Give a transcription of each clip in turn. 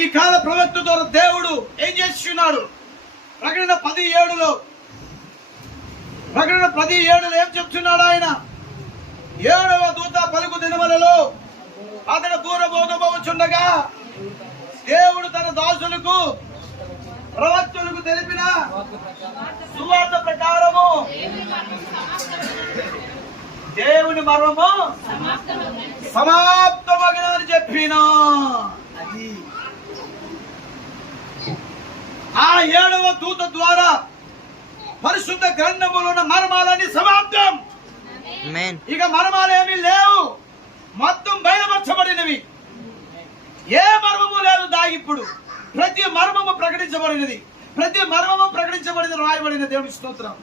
ఈ కాల ప్రవక్త ద్వారా దేవుడు ఏం చేస్తున్నాడు? ప్రకటన 17లో ఏం చెప్తున్నాడు ఆయన? 7వ దూత పలుకు దినములలో అతడు దూరబోగబోచుండగా దేవుడు తన దాసులకు ప్రవక్తలకు తెలిపిన సువార్త ప్రకారము దేవుని మర్మము సమాప్తమగినని చెప్పిన. అది ఆ 7వ దూత ద్వారా పరిశుద్ధ గ్రంథములో ఉన్న మర్మాలన్నీ సమాప్తం. ఇక మర్మాలు ఏమీ లేవు, మొత్తం బయలుపరచబడినవి. ఏ మర్మము లేదు ఇప్పుడు. ప్రతి మర్మము ప్రకటించబడినది, రాయబడిన దేవుని స్తోత్రం.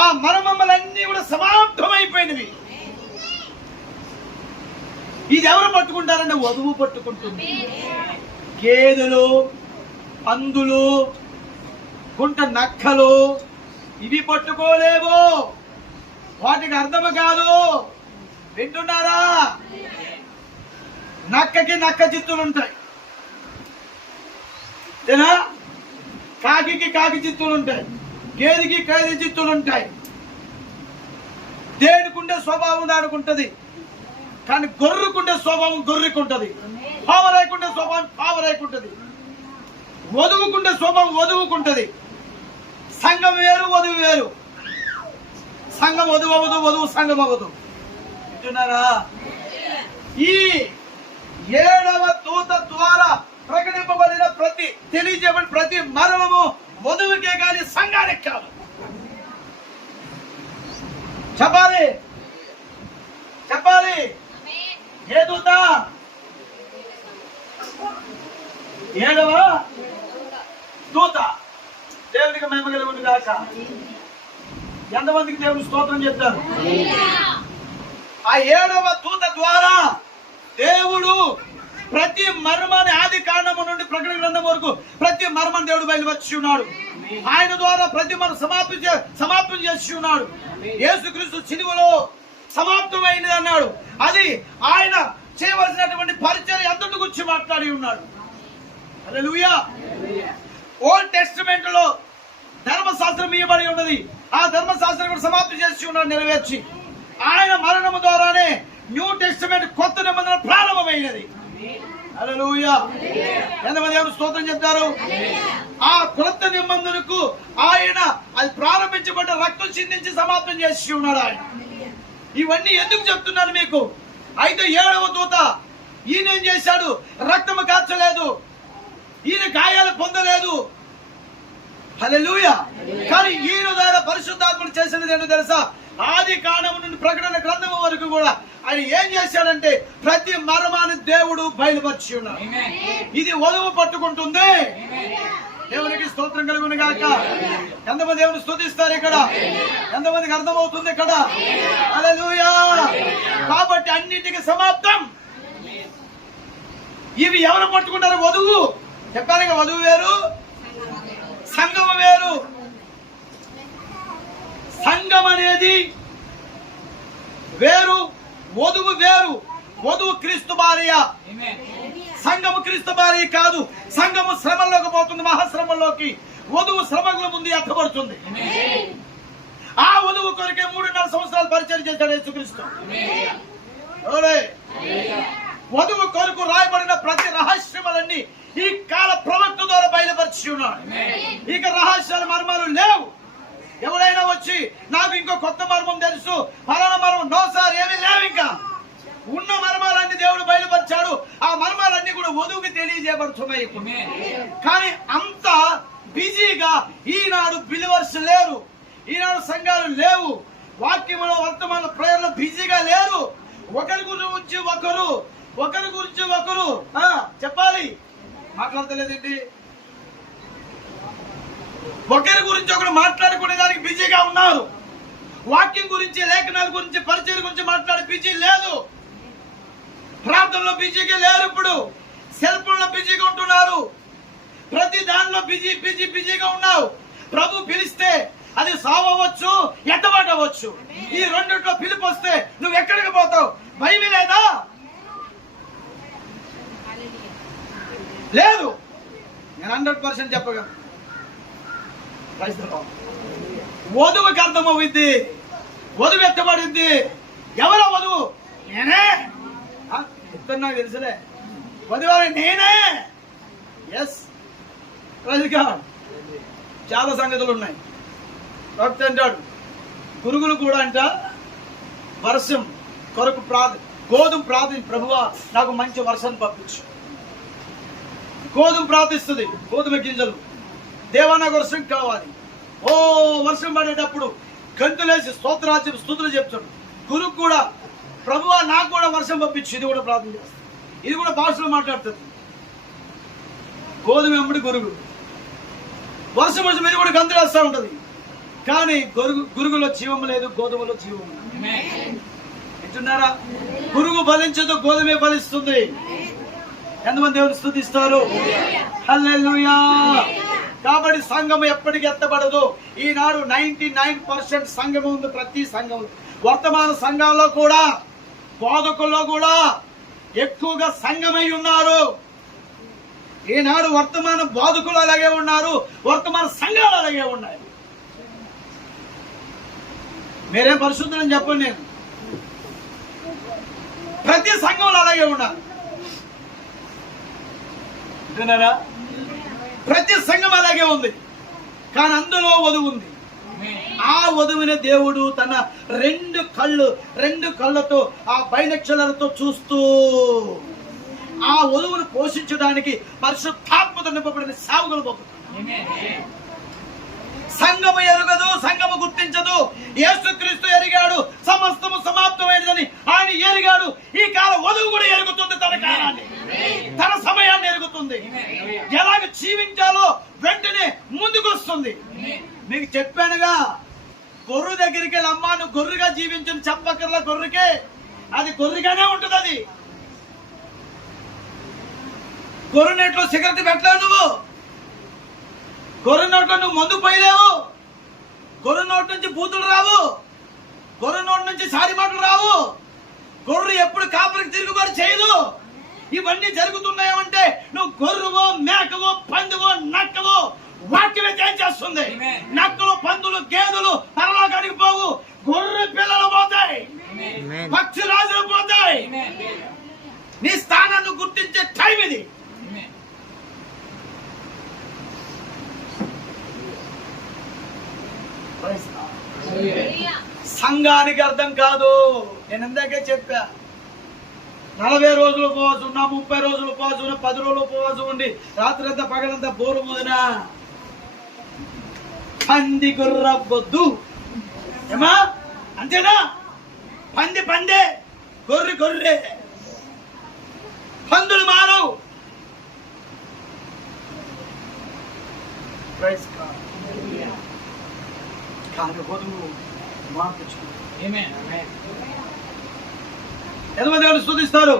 ఆ మర్మములన్నీ కూడా సమాప్తమైపోయినవి. ఇది ఎవరు పట్టుకుంటారంటే వధువు పట్టుకుంటుంది. గేదెలు, పందులు, గుంట నక్కలు ఇవి పట్టుకోలేవు, వాటికి అర్థము కాదు. వింటున్నారా? నక్కకి నక్క చిత్తులుంటాయి, కాకి కాకి చిత్తులుంటాయి, గేదెకి గేదె చిత్తులుంటాయి. దేనికుండే స్వభావం దానికి ఉంటది, కానీ గొర్రెకుండే స్వభావం గొర్రెకుంటది, పావరాయకుండే స్వభావం పావరాయకుంటది, వధువుకుండే స్వభావం వధువుకుంటది. సంఘం వేరు, వధువు వేరు. సంఘం వధువు అవ్వదు, వధువు సంఘం అవ్వదు. వింటున్నారా? ఈ 7వ దూత ద్వారా ప్రకటింపబడిన తెలియజేయబడిన ప్రతి మర్మము వధువుకే కానీ సంఘానికి కాదు. చెప్పాలి. ఏ దూత? 7వ దూత. దేవునికి మహిమ కలుగును గాక. ఎంతమందికి దేవుని స్తోత్రం చెప్తారు? ఆ 7వ దూత ద్వారా దేవుడు ప్రతి మర్మాన్ని, ఆది కాండము నుండి ప్రకటన గ్రంథం వరకు ప్రతి మర్మాన్ని దేవుడు బయలుపరిచి ఉన్నాడు. ఆయన ద్వారా ప్రతి మర్మం సమాప్తం చేసి ఉన్నాడు. యేసుక్రీస్తు సిలువలో సమాప్తమైనది అన్నాడు. అది ఆయన చేయవలసినటువంటి పరిచర్య అంతటి గురించి మాట్లాడి ఉన్నాడు. హల్లెలూయా. ఓల్డ్ టెస్టమెంట్ లో ధర్మశాస్త్రం ఇవ్వబడి ఉన్నది. ఆ ధర్మశాస్త్రం కూడా సమాప్తి చేసి ఉన్నాడు, నెరవేర్చి. ఆయన మరణము ద్వారానే న్యూ టెస్టమెంట్ కొత్త నిబంధన ప్రారంభమైనది. హల్లెలూయా. ఎంతమంది దేవుని స్తోత్రం చెప్తారు? ఆ కొత్త నిబంధనకు ఆయన అది ప్రారంభించబడ్డ రక్తం చిందించి సమాప్తం చేసి ఉన్నాడు ఆయన. ఇవన్నీ ఎందుకు చెప్తున్నాను మీకు? అయితే 7వ దూత ఈయన ఏం చేశాడు? రక్తము కార్చలేదు, ఈయన గాయాలు పొందలేదు. హల్లెలూయా. కానీ ఈయన ద్వారా పరిశుద్ధాత్ముడు చేసినది ఏంటో తెలుసా? ఆది కాండము నుండి ప్రకటన గ్రంథం వరకు కూడా ఆయన ఏం చేశాడంటే ప్రతి మర్మాన్ని దేవుడు బయలుపరిచి ఉన్నాడు. ఇది వధువు పట్టుకుంటుంది. దేవునికి స్తోత్రం కలుగును గాక. ఎంతమంది దేవుని స్తుతిస్తారు ఇక్కడ? ఎంతమందికి అర్థమవుతుంది ఇక్కడ? హల్లెలూయా. కాబట్టి అన్నిటికీ సమాప్తం. ఇవి ఎవరు పట్టుకుంటారు? వధువు. చెప్పాను, వధువు వేరు, సంఘం వేరు. సంఘం అనేది వేరు, వధువు వేరు. వధువు క్రీస్తు భార్య, సంఘము క్రీస్తు భార్య కాదు. సంఘము శ్రమల్లోకి పోతుంది, మహాశ్రమంలోకి. వధువు శ్రమల ముందు ఎత్తబడుతుంది. ఆ వధువు కొరకే 3.5 సంవత్సరాలు పరిచయం చేశాడు యేసుక్రీస్తు. వధువు కొరకు రాయబడిన ప్రతి రహస్యములన్నీ ఈ కాల ప్రవక్త ద్వారా బయలుపరిచి ఉన్నాడు. ఇక రహస్యాల మర్మాలు లేవు. ఎవరైనా వచ్చి నాకు ఇంకో కొత్త మర్మం తెలుసు, ఫలానా మర్మం, నో సార్, ఏమీ లేవు. ఇంకా ఉన్న మర్మాలన్నీ దేవుడు బయలుపరిచాడు. ఆ మర్మాలన్నీ కూడా వధువుకి తెలియజేయబడుతున్నాయి. కానీ అంత బిజీగా ఈనాడు బిలీవర్స్ లేరు, ఈనాడు సంఘాలు లేవు, వాక్యములో వర్తమాన ప్రేయర్లో బిజీగా లేరు. ఒకరి గురించి ఒకరు చెప్పాలి, మాట్లాడతలేదండి. ఒకరి గురించి ఒకరు మాట్లాడుకునే దానికి బిజీగా ఉన్నారు. వాక్యం గురించి, లేఖనాల గురించి, పరిచయం గురించి మాట్లాడే బిజీ లేదు. ప్రార్థనలో బిజీగా లేరు. ఇప్పుడు సెల్ ఫోన్ లో బిజీగా ఉంటున్నారు. ప్రతి దానిలో బిజీగా ఉన్నావు. ప్రభు పిలిస్తే అది సావచ్చు, ఎత్తబాటు అవ్వచ్చు. ఈ రెండిట్లో పిలుపు వస్తే నువ్వు ఎక్కడికి పోతావు? భయం లేదా? లేదు. నేను 100% చెప్పగలను. వధువుకి అర్థమవుద్ది, వధువు ఎత్తబడింది. ఎవరో వధువు? నేనే. ఇద్దరు నాకు తెలుసులే. వధువు నేనే. ఎస్, చాలా సంగతులు ఉన్నాయి. భక్తి అంటాడు, గురుగులు కూడా అంట వర్షం కొరకు గోధుమ ప్రార్థన, ప్రభువా నాకు మంచి వర్షం పంపించు. గోధుమ ప్రార్థిస్తుంది, గోధుమ గింజలు. దేవా నాకు వర్షం కావాలి. ఓ వర్షం పడేటప్పుడు గంతులేసి స్తోత్రాజ్యం స్తుతులు చెప్తాడు. గురువు కూడా, ప్రభువా నాకు కూడా వర్షం పంపించు. ఇది కూడా ప్రార్థన చేస్తుంది, ఇది కూడా భాషలో మాట్లాడుతుంది. గోధుమ ఎమ్మడి గురుగు, వర్షం వర్షం ఇది కూడా గంతులు వేస్తూ ఉంటది. కానీ గురుగులో జీవం లేదు, గోధుమలో జీవం ఉంది. వింటున్నారా? గురుగు ఫలించదు, గోధుమే ఫలిస్తుంది. ఎంతమంది దేవుని స్తుతిస్తారు? హల్లెలూయా. కాబట్టి సంఘం ఎప్పటికీ ఎత్తబడదు. ఈనాడు 99% సంఘం ఉంది. ప్రతి సంఘం, వర్తమాన సంఘాల్లో కూడా, బోధకుల్లో కూడా ఎక్కువగా సంఘమై ఉన్నారు. ఈనాడు వర్తమాన బోధకులు అలాగే ఉన్నారు, వర్తమాన సంఘాలు అలాగే ఉన్నాయి. మీరేం పరిశుద్ధులని చెప్పండి. నేను ప్రతి సంఘంలో అలాగే ఉన్నారు. వింటున్నారా? ప్రతి సంఘం అలాగే ఉంది. కానీ అందులో వధువు ఉంది. ఆ వధువుని దేవుడు తన రెండు కళ్ళతో ఆ బైనక్షలతో చూస్తూ ఆ వధువును పోషించడానికి పరిశుద్ధాత్మతో నింపబడిన సేవకులు పంపుతున్నారు. సంఘము ఎరుగదు, సంఘము గుర్తించదు. యేసుక్రీస్తు ఎరిగాడు, సమస్తము సమాప్తమైనదని ఆయన ఎరిగాడు. ఈ కాలం వధువు కూడా ఎరుగుతుంది, తన కాలాన్ని, తన సమయాన్ని ఎరుగుతుంది. ఎలాగ జీవించాలో వెంటనే ముందుకు వస్తుంది. మీకు చెప్పానుగా, గొర్రె దగ్గరికి వెళ్ళి అమ్మా నువ్వు గొర్రెగా జీవించని చెప్పక్కర్లా. గొర్రెకే అది గొర్రెగానే ఉంటుంది. అది గొర్రె నోట్లో సిగరెట్ పెట్టలేవు, నువ్వు గొర్రె నోట్లో నువ్వు మందు పోయలేవు, గొర్రె నోటి నుంచి బూతులు రావు, గొర్రె నోటి నుంచి సారి మాటలు రావు. గొర్రె ఎప్పుడు కాపరికి తిరుగుబాటు చేయదు. ఇవన్నీ జరుగుతున్నాయంటే నువ్వు గొర్రెవో, మేకవో, పందువో, నక్కవో వాక్యమే చేస్తుంది. నక్కలు, పందులు, గేదెలు పరలోకానికి పోవు. గొర్రె పిల్లలు పోతాయి, పక్షి రాజులు పోతాయి. నీ స్థానాన్ని గుర్తించే టైం ఇది. సంఘానికి అర్థం కాదు. నేను ఇందాకే చెప్పా, 40 రోజులు ఉపవాసం ఉన్నా, 30 రోజులు ఉపవాసం ఉన్నా, 10 రోజులు ఉపవాసం ఉండి రాత్రి అంతా పగలంతా బోరు మోదినా పంది గొర్రబొద్దు. ఏమా అంతేనా? పంది పందే, గొర్రె గొర్రె. పందులు మానవు. కానీ వధువు మార్పు. ఎంతమంది దేవుని స్తుతిస్తారు?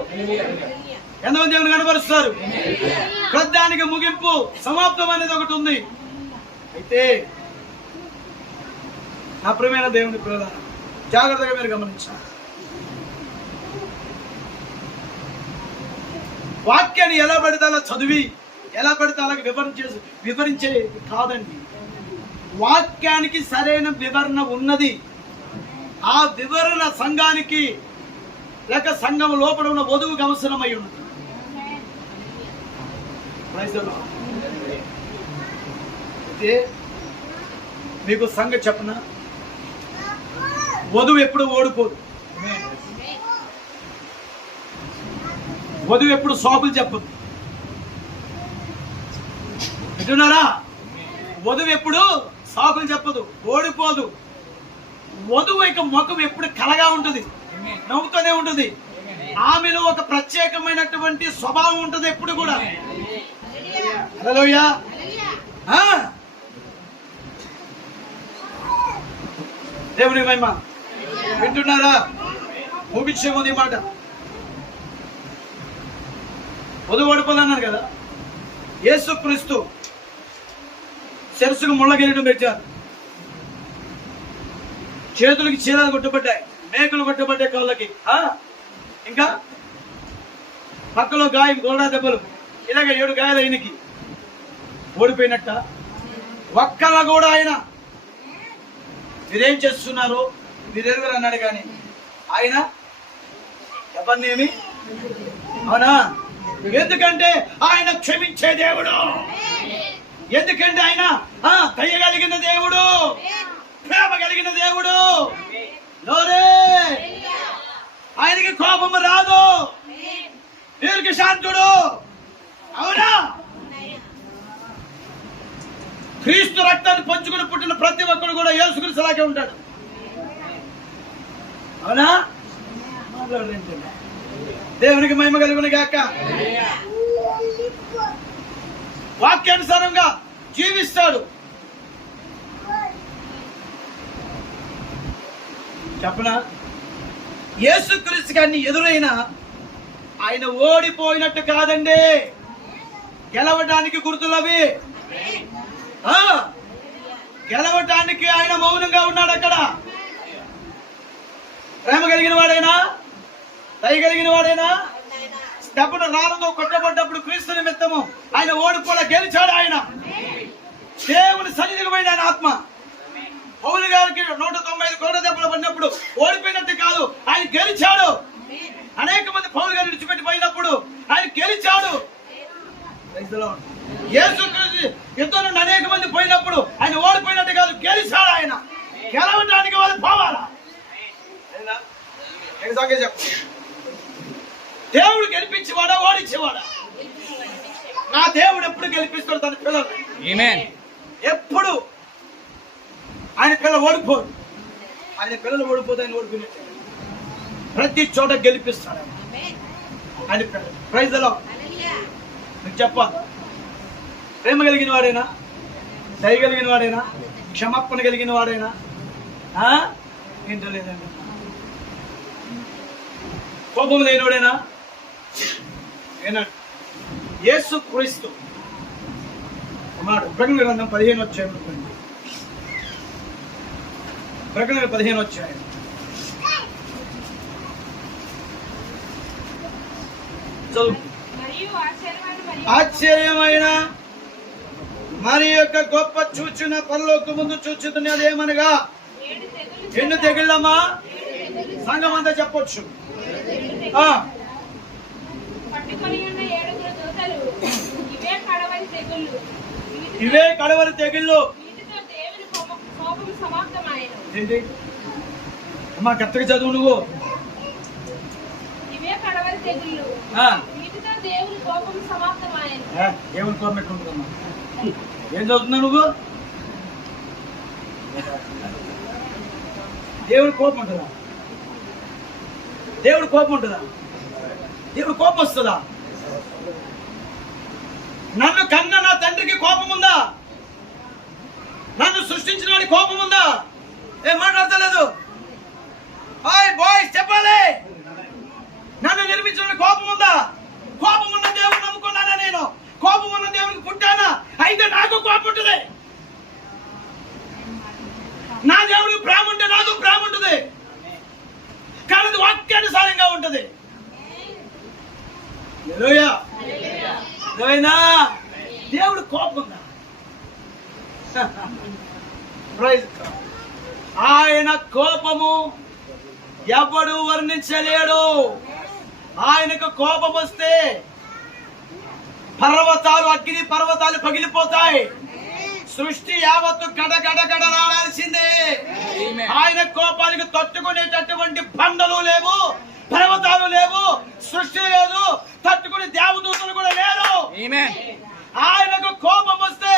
ఎంతమంది దేవుని కనబరుస్తారు? ప్రధానికి ముగింపు, సమాప్తం అనేది ఒకటి ఉంది. అయితే నా ప్రియమైన దేవుని ప్రధాన జాగ్రత్తగా మీరు గమనించాలి. వాక్యాన్ని ఎలా పడితే అలా చదివి, ఎలా పడితే అలాగే వివరించే కాదండి. వాక్యానికి సరైన వివరణ ఉన్నది. ఆ వివరణ సంఘానికి లేక సంఘం లోపల ఉన్న వధువుకి అవసరమై ఉన్నది. అయితే మీకు సంగతి చెప్పనా, వధువు ఎప్పుడు ఓడిపోదు. వధువు ఎప్పుడు సాకులు చెప్పదు. వింటున్నారా? వధువు ఎప్పుడు సాకులు చెప్పదు, ఓడిపోదు. వధువు యొక్క ముఖం ఎప్పుడు కలగా ఉంటుంది, నవ్వుతూనే ఉంటుంది. ఆమెలో ఒక ప్రత్యేకమైనటువంటి స్వభావం ఉంటుంది ఎప్పుడు కూడా. హల్లెలూయా. దేవుని మహిమ. వింటున్నారా? ముగించే ముందు మాట, వధువు ఓడిపోదన్నారు కదా. యేసుక్రీస్తు శిరస్సుకు ముళ్ళ కిరీటం పెట్టారు, చేతులకి చీరాలు కొట్టబడ్డాయి, మేకలు కొట్టబడ్డాయి కాళ్ళకి, ఇంకా పక్కలో గాయం, గోడా దెబ్బలు. ఇలాగ 7 గాయాలు ఆయనకి. ఓడిపోయినట్ట ఒక్కలా కూడా ఆయన మీరేం చేస్తున్నారు మీరెరుగురు అన్నాడు. కానీ ఆయన ఎవరినేమి, అవునా? ఎందుకంటే ఆయన క్షమించే దేవుడు, ఎందుకంటే ఆయన దయ కలిగిన దేవుడు, ప్రేమ కలిగిన దేవుడు. లోరే ఆయనకి కోపము రాదు, దీర్ఘ శాంతుడు, అవునా? క్రీస్తు రక్తాన్ని పంచుకుని పుట్టిన ప్రతి ఒక్కరు కూడా యేసుక్రీస్తు లాగే ఉంటాడు, అవునా? దేవునికి మహిమ కలుగును గాక. వాక్యానుసారంగా జీవిస్తాడు. చెప్పనా, యేసుక్రీస్తు గారిని ఎదురైనా ఆయన ఓడిపోయినట్టు కాదండి. గెలవడానికి గుర్తులవి. గెలవటానికి ఆయన మౌనంగా ఉన్నాడు. అక్కడ ప్రేమ కలిగిన వాడైనా, దయ కలిగిన వాడైనా, స్టెప్పును రాళ్ళతో కొట్టబడ్డప్పుడు క్రీస్తు నిమిత్తము ఆయన ఓడిపోలా గెలిచాడు. ఆయన దేవుని సన్నిధికి పోయిన ఆయన ఆత్మ. పౌలు గారికి 195 కోట్ల దెబ్బలు పడినప్పుడు ఓడిపోయినట్టు కాదు, ఆయన గెలిచాడు. అనేక మంది పౌలు గారిని విడిచిపెట్టి పోయినప్పుడు ఆయన గెలిచాడు. యేసుక్రీస్తు యుద్ధం నుండి అనేక మంది పోయినప్పుడు ఆయన ఓడిపోయినట్టు కాదు, గెలిచాడు. ఆయన గెలవడానికి వాళ్ళు పోవాలా? దేవుడు గెలిపించేవాడా ఓడించేవాడా? నా దేవుడు ఎప్పుడు గెలిపిస్తాడు తన పిల్లలు. ఎప్పుడు ఆయన పిల్లలు ఓడిపోరు. ఆయన పిల్లలు ఓడిపోతే ఆయన ఓడిపోయినట్టు ప్రతి చోట గెలిపిస్తాడు ఆయన పిల్లలు. Praise the lord. మీకు చెప్పాలి, ప్రేమ కలిగిన వాడైనా, దయ కలిగిన వాడైనా, క్షమాపణ కలిగిన వాడైనా ఏంటో లేదండి. కోపం లేనివాడైనా ఏనాడు యేసు క్రీస్తు అన్నాడు. ప్రకటన గ్రంథం 15 అధ్యాయం. ప్రకటన 15 అధ్యాయం. ఆశ్చర్యమైన మరి యొక్క గొప్ప చూచిన పరలోక ముందు చూచుతున్నది ఏమనగా, ఎన్ని తెగుళ్ళమ్మా? సంఘం అంతా చెప్పొచ్చు. ఇవే కడవరి తెగుళ్ళు. ఏంటి అమ్మా కరెక్ట్గా చదువు నువ్వు. దేవుని కోపం ఎట్లుంటుందమ్మా? ఏం చదువుతున్నావు నువ్వు? దేవుడి కోపం ఉంటుందా? దేవుడి కోపం ఉంటుందా? దేవుడి కోపం వస్తుందా? నన్ను కన్న నా తండ్రికి కోపం ఉందా? నన్ను సృష్టించిన వాడి కోపం ఉందా? ఏం మాట్లాడతలేదు? బాయ్స్ చెప్పాలి. నన్ను నిర్మించిన కోపం ఉందా? కోపం ఉన్న దేవుడు నమ్ముకున్నానా? నేను కోపం ఉన్న దేవుడికి పుట్టానా? అయితే నాకు కోపం ఉంటుంది. నా దేవుడికి ప్రేమ ఉంటే నాకు ప్రేమ ఉంటుంది, కానీ అది వాక్యానుసారంగా ఉంటుంది. దేవుడు కోపం ఉందా? ఆయన కోపము ఎవడు వర్ణించలేడు. ఆయనకు కోపం వస్తే పర్వతాలు, అగ్ని పర్వతాలు పగిలిపోతాయి. సృష్టి యావత్తు గడగడగడలాడాల్సిందే. ఆయన కోపానికి తట్టుకునేటటువంటి బండలు లేవు, పర్వతాలు లేవు, సృష్టి లేదు, తట్టుకునే దేవదూతలు కూడా లేరు. ఆయనకు కోపం వస్తే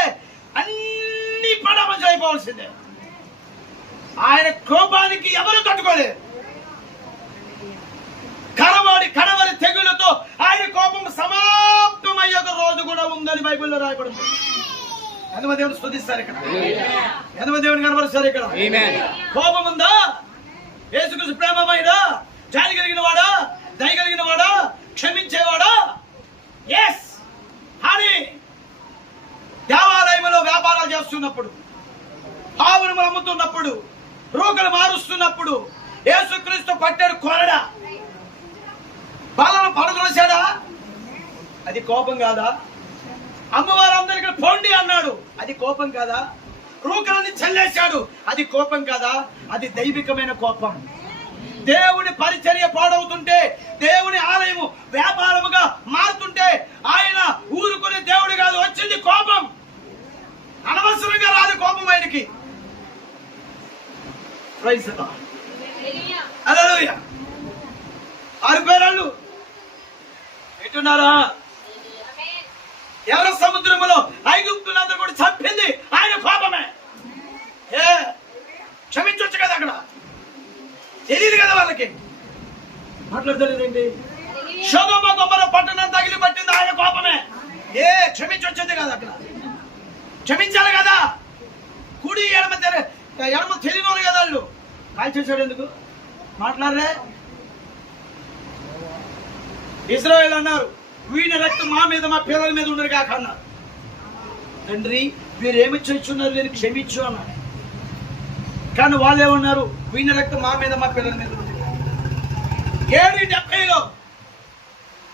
అన్ని పడమని అయిపోవాల్సిందే. ఆయన కోపానికి ఎవరు తట్టుకోలేరు. కడవరి తెగులతో ఆయన కోపం సమాప్తమయ్యే రోజు కూడా ఉందని బైబిల్లో రాయబడింది. ఎనమ దేవుని స్తుతిస్తారు ఇక్కడ, ఎనమ దేవుని కనబరుస్తారు ఇక్కడ. కోపం ఉందా? యేసుక్రీస్తు ప్రేమమైనా, జాలి కలిగిన వాడా, దయ కలిగిన వాడా, క్షమించేవాడా? ఎస్. కానీ దేవాలయంలో వ్యాపారాలు చేస్తున్నప్పుడు, పావులు అమ్ముతున్నప్పుడు, రోగులు మారుస్తున్నప్పుడు యేసుక్రీస్తు పట్టాడు కొరడా, బలను పడద్రోశాడా? అది కోపం కాదా? అమ్మవారందరికీ పొండి అన్నాడు, అది కోపం కాదా? రూకలని చల్లేశాడు, అది కోపం కాదా? అది దైవికమైన కోపం. దేవుని పరిచర్య పాడవుతుంటే, దేవుని ఆలయము వ్యాపారముగా మారుతుంటే ఆయన ఊరుకునే దేవుడు కాదు, వచ్చింది కోపం. అనవసరంగా రాదు కోపం ఆయనకి. Praise the lord. హల్లెలూయా. ఆరిపోయారు ఎట్టున్నారా? ఎవరి సముద్రములో ఐగుప్తులందరూ కూడా చంపింది ఆయన కోపమే. క్షమించవచ్చు కదా, అక్కడ తెలియదు కదా వాళ్ళకి, మాట్లాడతలేదేంటి? సొదొమ గొమొర్రా పట్టణం తగిలి పట్టింది ఆయన కోపమే. క్షమించొచ్చింది కదా, అక్కడ క్షమించాలి కదా. కుడి ఎడమ తెలియని వాళ్ళు కదా వాళ్ళు. కాల్ చేశాడు ఎందుకు మాట్లాడరే? ఇశ్రాయేలు అన్నారు, వీణ రక్తం మా మీద మా పిల్లల మీద ఉండరు కాక అన్నారు. తండ్రి వీరేమి చేస్తున్నారు, వీరు క్షమించు అన్నారు. కానీ వాళ్ళు ఏమన్నారు? వీణ రక్తం మా మీద మా పిల్లల మీద ఉంది. 770లో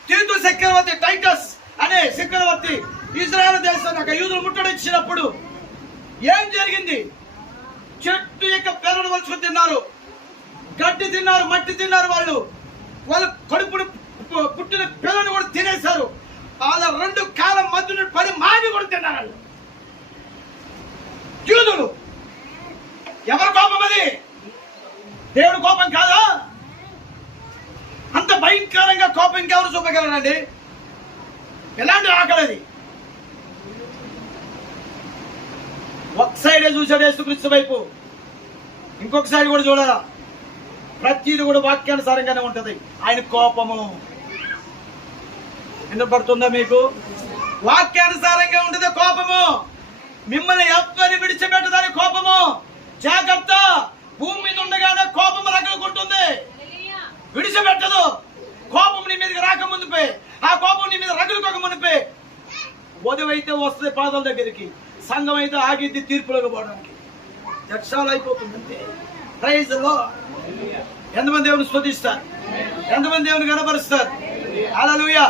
తీతు చక్రవర్తి, టైటస్ అనే చక్రవర్తి ఇశ్రాయేలు దేశాన్ని ఒక యూదులు ముట్టడించినప్పుడు ఏం జరిగింది? చెట్టు యొక్క పిల్లలు వలుచుకు తిన్నారు, గడ్డి తిన్నారు, మట్టి తిన్నారు. వాళ్ళు కడుపును పుట్టిన పిల్లలు కూడా తినేశారు. వాళ్ళ 2 కాలం మధ్యన పడి మాది కూడా తిన్నారు యూదులు. ఎవరి కోపం అది? దేవుడు కోపం కాదా? అంత భయంకరంగా కోపం ఇంకెవరు చూపగలరండి? ఎలాంటి ఆకలిది? ఒక సైడే చూశాడు యేసుక్రీస్తు వైపు, ఇంకొక సైడ్ కూడా చూడాలా. ప్రతిది కూడా వాక్యానుసారంగానే ఉంటది. ఆయన కోపము ఎందుకు పడుతుందా మీకు? వాక్యానుసారంగా ఉంటుంది కోపము. మిమ్మల్ని ఎవ్వరిని విడిచిపెట్టదని కోపము. జాగ్రత్త, భూమి మీద ఉండగానే కోపము రగులుకుంటుంది, విడిచిపెట్టదు. కోపం నీ మీదకి రాకముందుపే, ఆ కోపం నీ మీద రగులుకోక మునిపే ఉదయమైతే వస్తుంది పాదాల దగ్గరికి, సంఘం అయితే ఆగిద్ది తీర్పులోకి పోవడానికి. దక్షాలు అయిపోతుంది అంతే. Praise the lord. ఎంతమంది దేవుని స్తుతిస్తారు? ఎంతమంది దేవుని కనపరుస్తారు? హల్లెలూయా.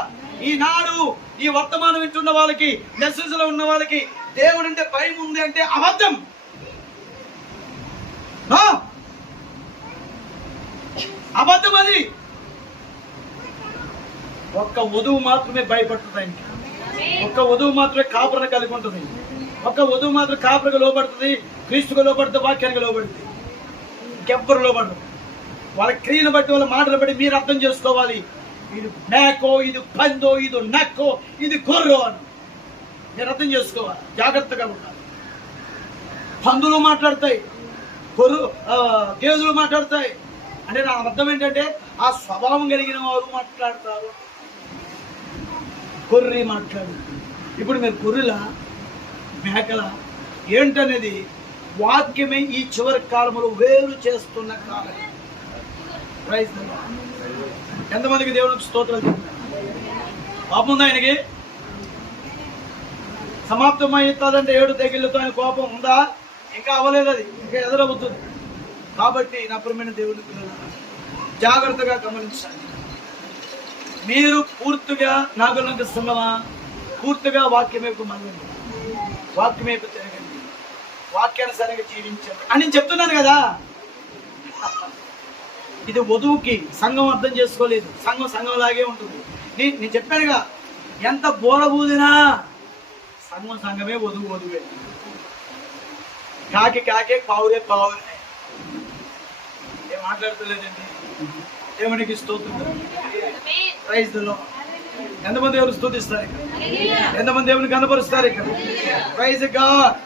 ఈనాడు ఈ వర్తమానం వింటున్న వాళ్ళకి, మెసేజ్ లో ఉన్న వాళ్ళకి దేవుడు అంటే భయం ఉంది అంటే అబద్ధం. అబద్ధం అది. ఒక్క వధువు మాత్రమే భయపడుతుంది ఆయనకి. ఒక్క వధువు మాత్రమే కాపురను కలిగి ఉంటుంది. ఒక్క వధువు మాత్రం కాపురకు లోపడుతుంది, క్రీస్తుకు లోపడుతుంది, వాక్యానికి లోపడుతుంది. ఇంకెవ్వరు లోపడరు. వాళ్ళ క్రియను బట్టి, వాళ్ళ మాటలు బట్టి మీరు అర్థం చేసుకోవాలి. ఇది మేకో, ఇది పందో, ఇది నక్కో, ఇది గొర్రెో అని మీరు అర్థం చేసుకోవాలి. జాగ్రత్తగా ఉండాలి. పందులు మాట్లాడతాయి, గేదెలు మాట్లాడతాయి. అంటే నా అర్థం ఏంటంటే ఆ స్వభావం కలిగిన వారు మాట్లాడతారు, గొర్రె మాట్లాడుతుంది. ఇప్పుడు మీరు గొర్రెలా మేకల ఏంటనేది వాక్యమే ఈ చివరి కాలంలో వేరు చేస్తున్న కాలం. Praise the lord. ఎంతమందికి దేవునికి స్తోత్రాలు చెప్తారు? పాపం ఉందా ఆయనకి? సమాప్తం అవుతుందంటే 7 తెగిళ్ళతో ఆయన కోపం ఉందా? ఇంకా అవ్వలేదు, అది ఇంకా ఎదురవుతుంది. కాబట్టి నా ప్రియమైన దేవుని పిల్లలు జాగ్రత్తగా గమనించాలి. మీరు పూర్తిగా నాగలంక సంగమా, పూర్తిగా వాక్యం వైపు మళ్ళండి, వాక్యం వైపు తిరగండి, వాక్యానుసారంగా జీవించండి అని నేను చెప్తున్నాను కదా. ఇది వధువుకి. సంఘం అర్థం చేసుకోలేదు. సంఘం లాగే ఉంటుంది. నేను చెప్పానుగా, ఎంత బోరబూదినా సంఘమే, వధువే. కాకే, పావురే. ఏం మాట్లాడుతలేదండి? దేవునికి స్తోత్రం. Praise the lord. ఎంతమంది ఎవరు స్తుతిస్తారు ఇక్కడ? ఎంతమంది దేవుని కనపరుస్తారు ఇక్కడ? Praise god.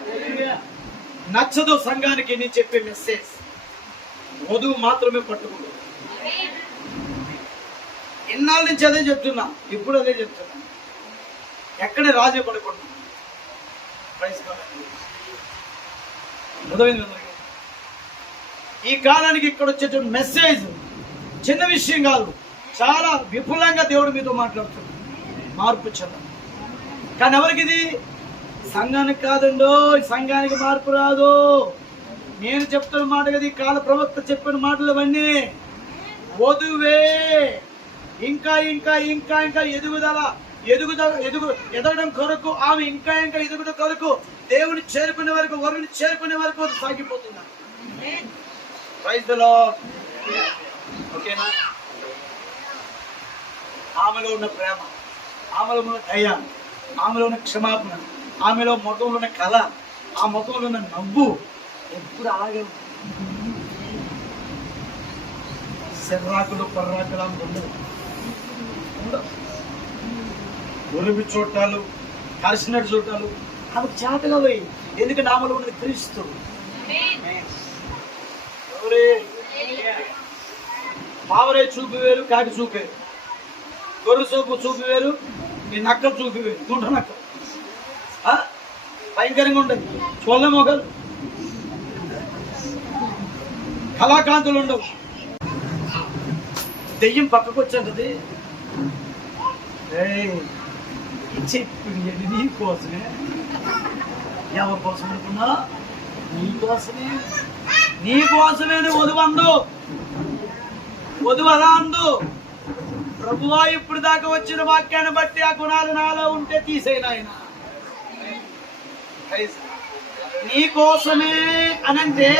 నచ్చదు సంఘానికి నేను చెప్పే మెసేజ్. వధువు మాత్రమే పట్టుకుంది. ఇన్నాళ్ళ నుంచి అదే చెప్తున్నా, ఇప్పుడు అదే చెప్తున్నా. ఎక్కడ రాజీ పడకూడదు. Praise god. ఈ కాలానికి ఇక్కడ వచ్చేటువంటి మెసేజ్ చిన్న విషయం కాదు, చాలా విపులంగా దేవుడు మీతో మాట్లాడుతున్నాడు. మార్పు చెందాలి. కానీ ఎవరికి ఇది? సంఘానికి కాదండో. సంఘానికి మార్పు రాదు. నేను చెప్తున్న మాట కదా, ఈ కాల ప్రవక్త చెప్పిన మాటలు ఇవన్నీ. వధువే ఇంకా ఎదుగుదల ఎదగడం కొరకు, ఆమె ఇంకా ఇంకా ఎదుగుట కొరకు, దేవుని చేరుకునే వరకు, వరుని చేరుకునే వరకు సాగిపోతున్నారు. Praise the lord. ఓకేనా? ఆమెలో ఉన్న ప్రేమ, ఆమెలో ఉన్న దయ, ఆమెలో ఉన్న క్షమాపణ, ఆమెలో ముఖంలో ఉన్న కళ, ఆ ముఖంలో ఉన్న నవ్వు ఎప్పుడు అలాగే శర్రాకులు పర్రాకులు ఆమె ఉండదు. ఒలిపి చూడటాలు, కలిసినట్టు చూడటాలు ఆమెకు చేతగా పోయి. ఎందుకంటే ఆమెలో ఉన్నది క్రీస్తు. పావరే చూపు వేరు, కాకి చూపు వేరు. గొర్రె చూపు వేరు, ఈ నక్క చూపు వేరు. గుంట నక్క భయంకరంగా ఉండదు. చూడలే మొగలు, కళాకాంతులు ఉండవు. దెయ్యం పక్కకు వచ్చేది. చెప్పి నీ కోసమే. ఎవరి కోసం అనుకున్నా? నీ కోసమే. నీ కోసమే వధువు అందు, వధువు అలా అందు. ప్రభువా, ఇప్పుడు దాకా వచ్చిన వాక్యాన్ని బట్టి ఆ గుణాలు నాలో ఉంటే తీసేయను ఆయన. నీ కోసమే అనంటే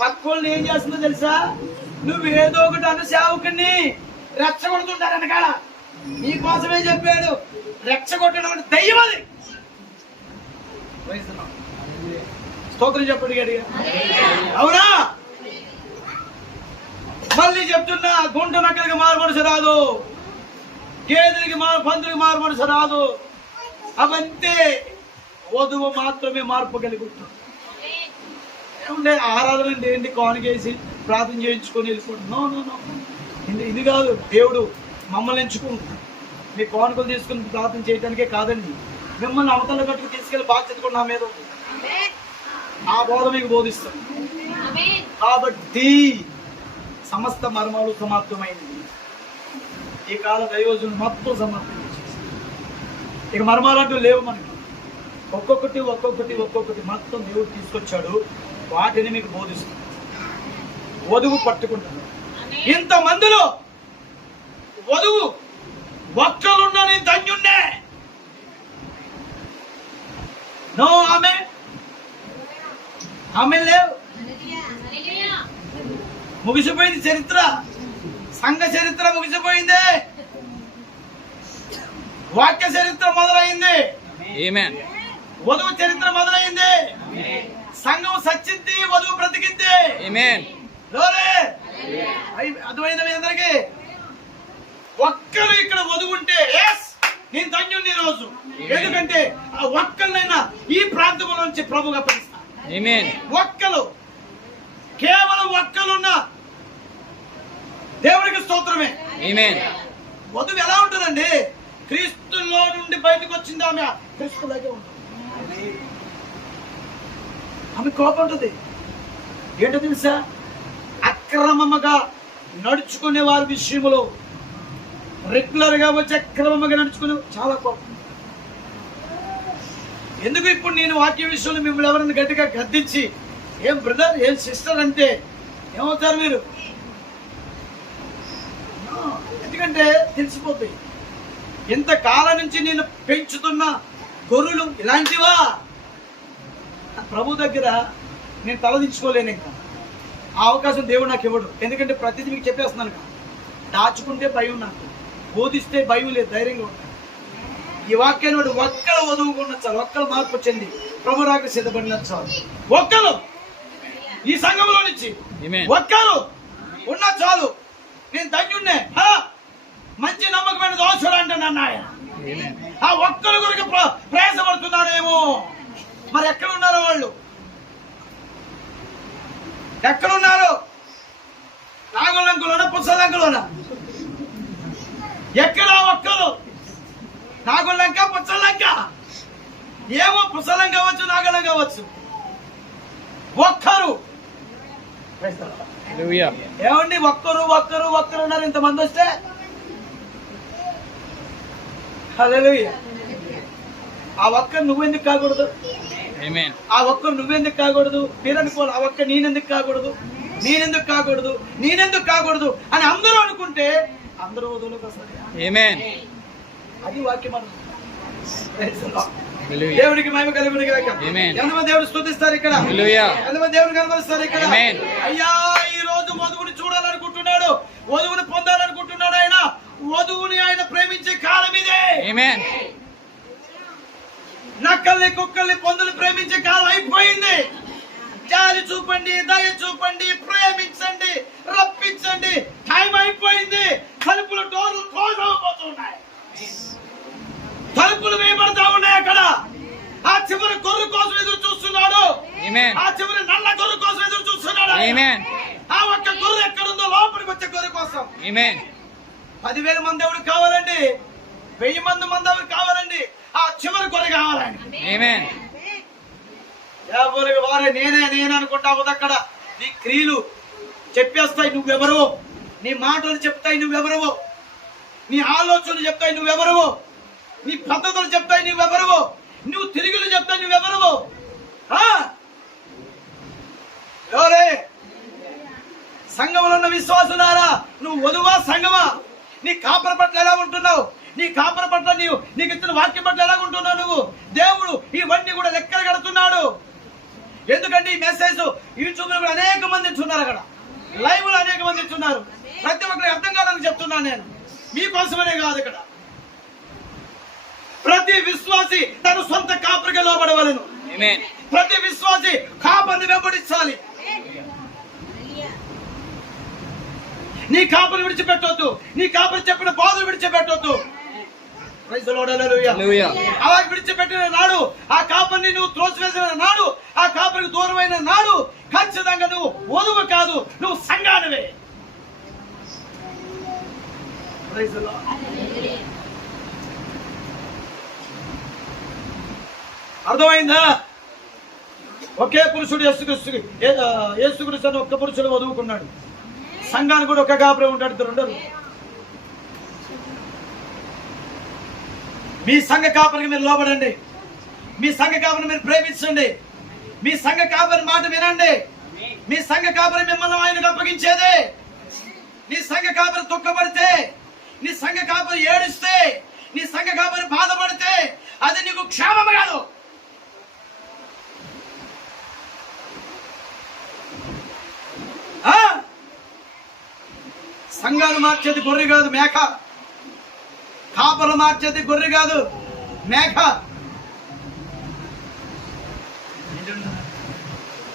పక్కోళ్ళని ఏం చేస్తుందో తెలుసా? నువ్వు ఏదో ఒకటి అను సేవకుని రెచ్చగొడుతుంటారు వెనకాల. నీ కోసమే చెప్పాడు. రెచ్చగొట్టడం అంటే దయ్యం అది. స్తోత్రం చెప్పండి గడిగా. అవునా? మళ్ళీ చెప్తున్నా, గుంట నక్కడికి మారు మనసు రాదు, గేదెలకి పందులకి మారు మనసు రాదు. అవంతే. వధువు మాత్రమే మార్పు కలుగుతుంది. ఏమంటే ఆరాధన అంటే ఏంటి? కానుకేసి ప్రార్థన చేయించుకొని వెళ్ళిపోతున్నాం. ఇది కాదు. దేవుడు మమ్మల్ని ఎంచుకుంటున్నాడు. మీ కానుకలు తీసుకుని ప్రార్థన చేయడానికే కాదండి, మిమ్మల్ని అవతల గట్టుకు తీసుకెళ్లి బాధ్యత కూడా నా మీద ఉంది. ఆ బోధ మీకు బోధిస్తాం. కాబట్టి సమస్త మర్మాలు సమాప్తమైంది. ఈ కాల దైవజనులు మొత్తం సమాప్తం. ఇక మర్మాలంటూ లేవు మనకి. ఒక్కొక్కటి మొత్తం దేవుడు తీసుకొచ్చాడు. వాటిని మీకు బోధిస్తుంది. వధువు పట్టుకుంటాడు. ఇంతమందిలో వధువు ఒక్కలున్నా నేను ధన్యున్నే. నో ఆమె లేవు. ముగిసిపోయింది చరిత్ర. సంఘ చరిత్ర ముగిసిపోయింది. వాక్య చరిత్ర మొదలైంది. వధువు చరిత్ర మొదలైంది. సంఘం సచ్చింది, వధువు బ్రతికింది. అర్థమైంది మీ అందరికి? ఒక్కరు ఇక్కడ వధువు ఉంటే నేను ధన్యుని రోజు. ఎందుకంటే ఆ ఒక్కరినైనా ఈ ప్రాంతంలో నుంచి ప్రభుగా పిలుస్తాను. ఒక్కలు, కేవలం ఒక్కలున్న దేవుడికి స్తోత్రమే. వధువు ఎలా ఉంటుందండి? క్రీస్తులో నుండి బయటకు వచ్చింది. ఆమె క్రీస్తులాగే ఉంటుంది. ఆమె కోపం ఉంటుంది. ఏంటో తెలుసా? అక్రమముగా నడుచుకునే వారి విషయంలో, రెగ్యులర్ గా వచ్చి అక్రమంగా నడుచుకునే చాలా కోపం. ఎందుకు ఇప్పుడు నేను వాక్య విషయంలో మిమ్మల్ని ఎవరైనా గట్టిగా గద్దించి ఏం బ్రదర్, ఏం సిస్టర్ అంటే ఏమవుతారు మీరు? ఎందుకంటే తెలిసిపోతాయి. ఇంతకాలం నుంచి నేను పెంచుతున్న గొర్రెలు ఇలాంటివా? ప్రభు దగ్గర నేను తలదించుకోలేను. ఇంకా ఆ అవకాశం దేవుడు నాకు ఇవ్వడు. ఎందుకంటే ప్రతిదీ మీకు చెప్పేస్తున్నాను కదా. దాచుకుంటే భయం, నాకు బోధిస్తే భయం లేదు, ధైర్యంగా ఉంటాను. ఈ వాక్యాన్ని వాడు ఒక్కలు వధువుకున్న చాలు, ఒక్కలు మార్పు చెంది ప్రభు రాక సిద్ధపడిన చాలు. ఒక్కలు ఈ సంఘంలో నుంచి ఒక్కలు ఉన్న చాలు, నేను ధన్యున్నే. మంచి నమ్మకమైన దోషుడు అంటున్నాను ఆయన. ఆ ఒక్కరు కొరకు ప్రయాసపడుతున్నారేమో. మరి ఎక్కడున్నారో వాళ్ళు? ఎక్కడున్నారు? నాగోలంకలోనా, పుచ్చలంకలోనా? ఎక్కడ ఒక్కరు? నాగోలంక, పుచ్చలంక ఏమో. పుచ్చలం కావచ్చు, నాగోలం కావచ్చు. ఒక్కరు. ఏమండి? ఒక్కరు ఉన్నారు. ఇంతమంది వస్తే హల్లెలూయా. ఆ ఒక్కరు నువ్వెందుకు కాకూడదు? ఆ ఒక్కరు నువ్వెందుకు కాకూడదు? మీరు అనుకోవాలి, ఆ ఒక్క నేనెందుకు కాకూడదు, నేనెందుకు కాకూడదు, నేనెందుకు కాకూడదు అని అందరూ అనుకుంటే అందరూ వధువులోకి వస్తారు. అది వాక్యం అను. దేవునికి మహిమ కలుగును గాక. ఎంతమంది దేవుడు స్తుతిస్తారు ఇక్కడ? ఎంతమంది దేవుని కనబరుస్తారు ఇక్కడ? అయ్యా, ఈ రోజు వధువుని చూడాలనుకుంటున్నాడు, వధువుని పొందాలనుకుంటున్నాడు. ఆయన వధువుని ఆయన ప్రేమించే కాలం ఇదే. నక్కల్ని కుక్కల్ని పందులు ప్రేమించే కాలం అయిపోయింది. జాలి చూపండి, దయ చూపండి, ప్రేమించండి, రప్పించండి. టైం అయిపోయింది. తలుపులు డోర్లు క్లోజ్ అయిపోతున్నాయి, తలుపులు వేయబడతా ఉన్నాయి. అక్కడ ఆ చివరి గొర్రె కోసం ఎదురు చూస్తున్నాడు. ఆ చివరి నల్ల గొర్రె కోసం ఎదురు చూస్తున్నాడు. ఆ ఒక్క గొర్రె ఎక్కడుందో లోపలికి వచ్చే గొర్రె కోసం. 10,000 మంది ఎవరు కావాలండి? 1000 మంది ఎవరు కావాలండి? ఆ చివరి గొర్రె కావాలండి. ఎవరికి వారే నేనే అనుకుంటావు. అక్కడ నీ క్రియలు చెప్పేస్తాయి నువ్వెవరో, నీ మాటలు చెప్తాయి నువ్వెవరవో, నీ ఆలోచనలు చెప్తాయి నువ్వెవరవో, నీ పద్ధతులు చెప్తాయి నువ్వెవరవో, నువ్వు తిరుగులు చెప్తాయి నువ్వెవరవో. ఎవరే సంఘంలో ఉన్న విశ్వాసులారా, నువ్వు వధువా సంఘమా? నీ కాపర పట్ల ఎలా ఉంటున్నావు? నీ కాపర పట్ల నీకు ఇచ్చిన వాక్యం పట్ల ఎలా ఉంటున్నావు నువ్వు? దేవుడు ఇవన్నీ కూడా లెక్కలు కడుతున్నాడు. ఎందుకంటే ఈ మెసేజ్ యూట్యూబ్ లో అనేక మంది ఇచ్చున్నారు, అక్కడ లైవ్ లో అనేక మంది ఇచ్చున్నారు. ప్రతి ఒక్కరికి అర్థం కాదని చెప్తున్నాను నేను, మీకోసమనే కాదు. ఇక్కడ ప్రతి విశ్వాసి తన సొంత కాపరికి లోబడవలను. ప్రతి విశ్వాసి కాపరిని వెంబడించాలి. నీ కాపరి విడిచిపెట్టొద్దు, నీ కాపరి చెప్పిన బోధలు విడిచిపెట్టొద్దు. అలా విడిచిపెట్టిన నాడు, ఆ కాపరిని నువ్వు త్రోసివేసిన నాడు, ఆ కాపరికి దూరమైన నాడు ఖచ్చితంగా నువ్వు వధువు కాదు, నువ్వు సంఘానివే. అర్థమైందా? ఒకే పురుషుడు యేసుక్రీస్తు అని ఒక్క పురుషుడు వదువుకున్నాడు. సంఘానికి కూడా ఒక కాపరి ఉంటాడు, ఇద్దరు ఉండరు. మీ సంఘ కాపరికి మీరు లోబడండి, మీ సంఘ కాపరిని మీరు ప్రేమించండి, మీ సంఘ కాపరి మాట వినండి. మీ సంఘ కాపరి మిమ్మల్ని ఆయనకు అప్పగించేదే. నీ సంఘ కాపరి దుఃఖపడితే, నీ సంఘ కాపరి ఏడుస్తే, నీ సంఘ కాపరి బాధపడితే అది నీకు క్షేమం కాదు. సంఘాలు మార్చేది గొర్రె కాదు, మేక. కాపలు మార్చేది గొర్రె కాదు, మేక.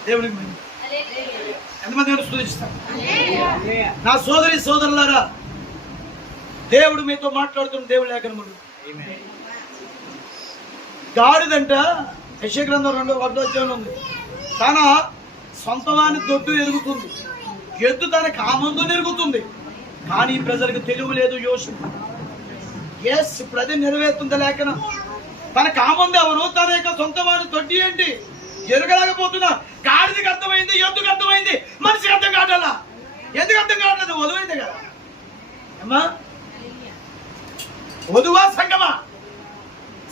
దేవునికి ఎంతమంది దేవుడు స్తుతిస్తారు? నా సోదరి సోదరులారా, దేవుడు మీతో మాట్లాడుతున్న దేవుడు లేఖనములు. గాడిదంట యెషయా గ్రంథం 2వ అధ్యాయంలో ఉంది. తన సొంతవాని దొడ్డు ఎరుగుతుంది, ఎద్దు తన కామందు నెరుగుతుంది, కానీ ప్రజలకు తెలివి లేదు. యోషువ ఇప్పుడు అదే నెరవేరుతుంది లేఖనం. తన కామంది ఎవరు? తన యొక్క సొంతవాని దొడ్డి ఏంటి ఎరగలేకపోతున్నా. గాడిదికి అర్థమైంది, ఎద్దుకు అర్థమైంది, మనిషికి అర్థం కావట్లా. ఎందుకు అర్థం కావట్లేదు? వధువైంది కదా అమ్మా. వధువా సంఘమా?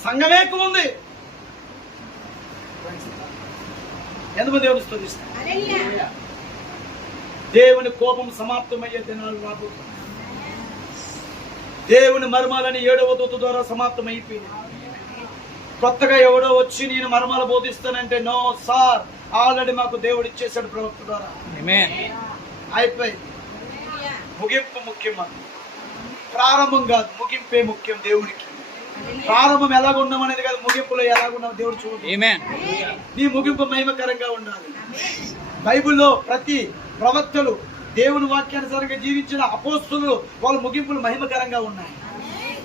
సంఘమే ఎక్కువ ఉంది. ఎంతమంది దేవుని స్తుతిస్తారు? దేవుని కోపం సమాప్తమయ్యే దినాలు రాబోతుంది. దేవుని మర్మాలని 7వ దూత ద్వారా సమాప్తమైపోయింది. కొత్తగా ఎవడో వచ్చి నేను మర్మాలు బోధిస్తానంటే నో సార్, ఆల్రెడీ మాకు దేవుడు ఇచ్చేసాడు ప్రవక్త ద్వారా. అయిపోయింది. ముగింపు ముఖ్యమా? ప్రారంభం కాదు, ముగింపే ముఖ్యం దేవుడికి. ప్రారంభం ఎలాగున్నాం అనేది కాదు, ముగింపులో ఎలాగున్నాం దేవుడు చూడు. నీ ముగింపు మహిమకరంగా ఉండాలి. బైబిల్లో ప్రతి ప్రవక్తలు, దేవుని వాక్యానుసారంగా జీవించిన అపోస్తులు, వాళ్ళ ముగింపులు మహిమకరంగా ఉన్నాయి.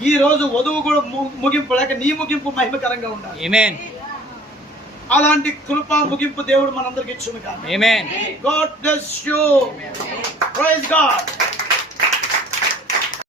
ఈ రోజు వధువు కూడా ముగింపు లేక నీ ముగింపు మహిమకరంగా ఉండాలి. అలాంటి కృప ముగింపు దేవుడు మనందరికి ఇచ్చును గాక. God bless you. Praise God.